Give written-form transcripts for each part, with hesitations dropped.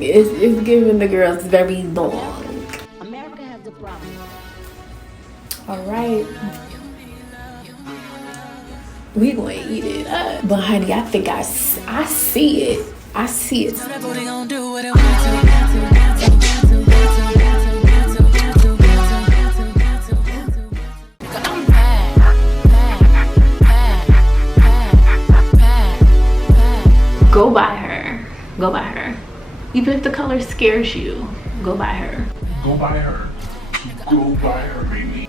It's giving the girls very long. America has a problem. All right. We gonna eat it up. But honey, I think I see it. I see it. Go by her. Go by her. Even if the color scares you, go by her. Go by her. Go by her, baby.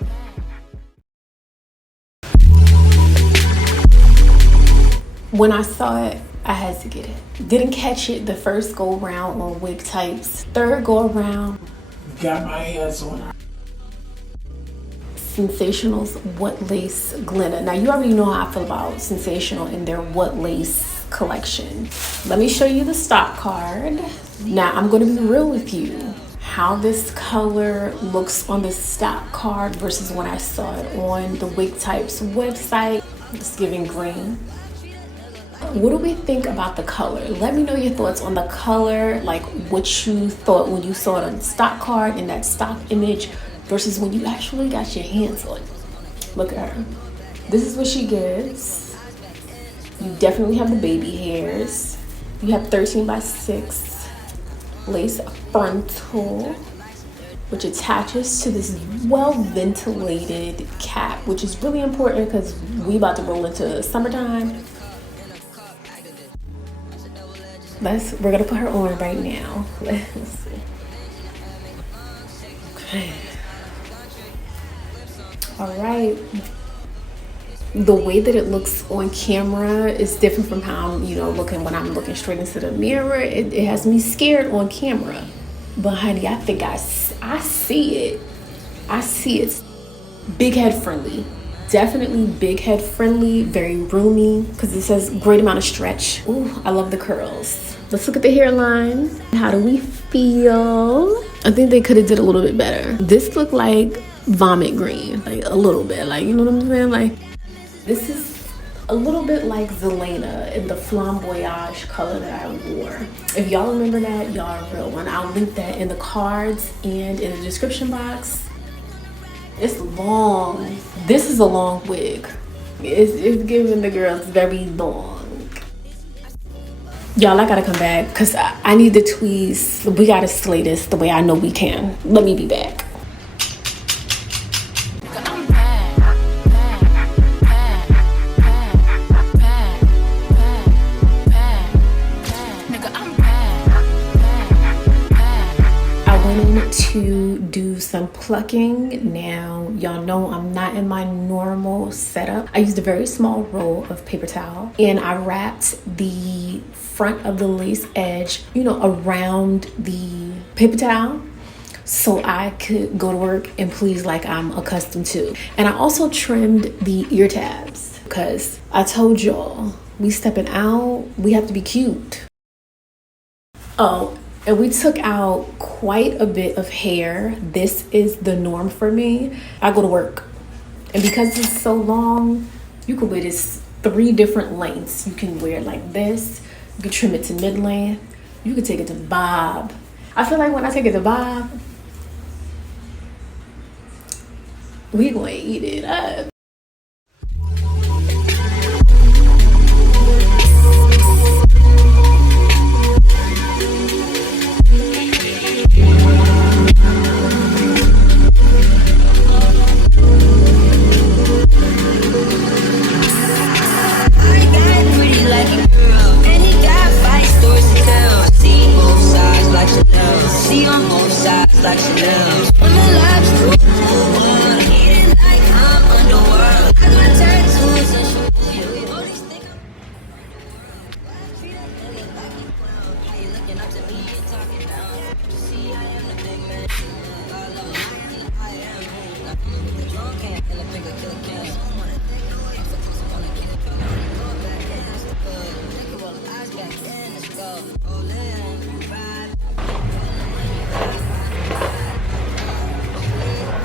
When I saw it, I had to get it. Didn't catch it the first go around on wig types. Third go around, Got my hands on her. Sensational's What Lace Glenna. Now you already know how I feel about Sensational and their What Lace collection. Let me show you the stock card. Now I'm gonna be real with you. How this color looks on the stock card versus when I saw it on the Wig Types website. It's giving green. What do we think about the color? Let me know your thoughts on the color, like what you thought when you saw it on the stock card in that stock image versus when you actually got your hands on it. Look at her. This is what she gives. You definitely have the baby hairs. You have 13x6 lace frontal, which attaches to this well-ventilated cap, which is really important because we about to roll into summertime. We're gonna put her on right now. Let's see. Okay. All right. The way that it looks on camera is different from how I'm, looking when I'm looking straight into the mirror. It has me scared on camera. But honey, I think I see it. I see it. Big head friendly. Definitely big head friendly, very roomy, because it says great amount of stretch. Ooh, I love the curls. Let's look at the hairline. How do we feel? I think they could have did a little bit better. This looked like vomit green, like a little bit, like, you know what I'm saying? Like, this is a little bit like Zelena in the flamboyage color that I wore. If y'all remember that, y'all are a real one. I'll link that in the cards and in the description box. It's long. This is a long wig. It's giving the girls very long. Y'all, I gotta come back because I need the tweeze. We gotta slay this the way I know we can. Let me be back. To do some plucking. Now y'all know I'm not in my normal setup. I used a very small roll of paper towel and I wrapped the front of the lace edge around the paper towel so I could go to work and please like I'm accustomed to. And I also trimmed the ear tabs because I told y'all we stepping out, we have to be cute. Oh, and we took out quite a bit of hair. This is the norm for me. I go to work. And because it's so long, you can wear this 3 different lengths. You can wear it like this. You can trim it to mid-length. You can take it to bob. I feel like when I take it to bob, we gonna eat it up.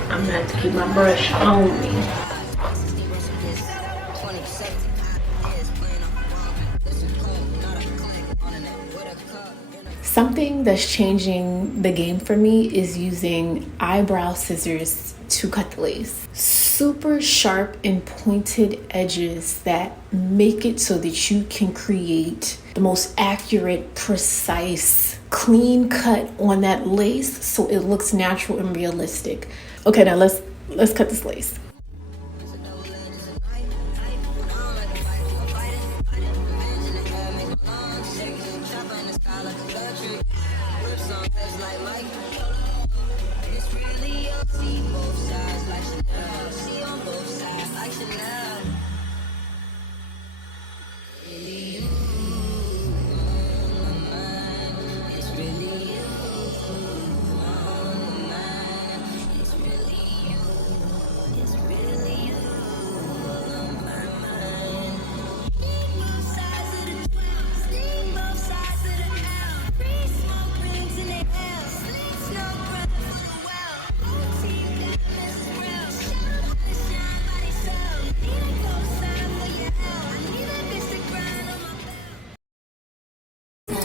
I'm gonna have to keep my brush on me. Something that's changing the game for me is using eyebrow scissors to cut the lace. Super sharp and pointed edges that make it so that you can create the most accurate, precise, clean cut on that lace so it looks natural and realistic. Okay, now let's cut this lace.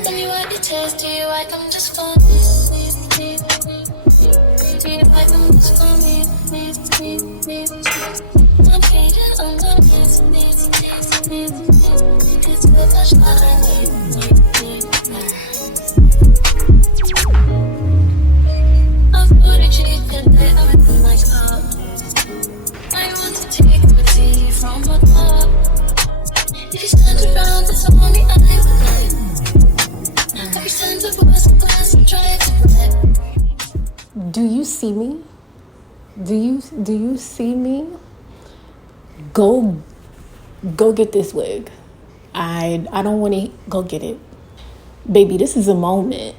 Tell me what it tastes, do you like them just for me? Do you like them just for me? I'm changing on the it's too much what I need. I've put a cheap and I'm in my cup. I want to take the tea from the top. If you stand around, that's only I will. Do you see me? Do you see me? Go get this wig. I don't want to go get it. Baby, this is a moment.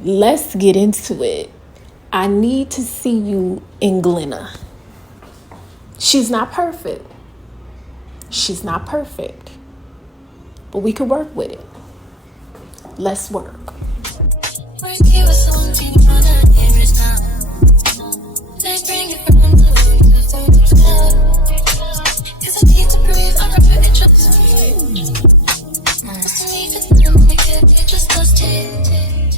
Let's get into it. I need to see you in Glenna. She's not perfect. She's not perfect. But we could work with it. Let's work.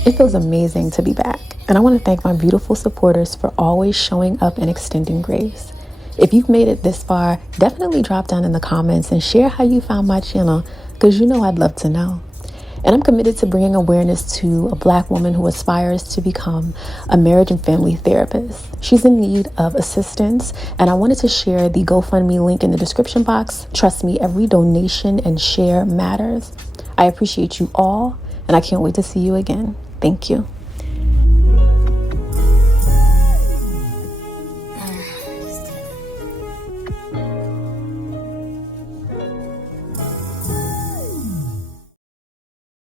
It feels amazing to be back, and I want to thank my beautiful supporters for always showing up and extending grace. If you've made it this far, definitely drop down in the comments and share how you found my channel, because you know I'd love to know. And I'm committed to bringing awareness to a Black woman who aspires to become a marriage and family therapist. She's in need of assistance, and I wanted to share the GoFundMe link in the description box. Trust me, every donation and share matters. I appreciate you all, and I can't wait to see you again. Thank you.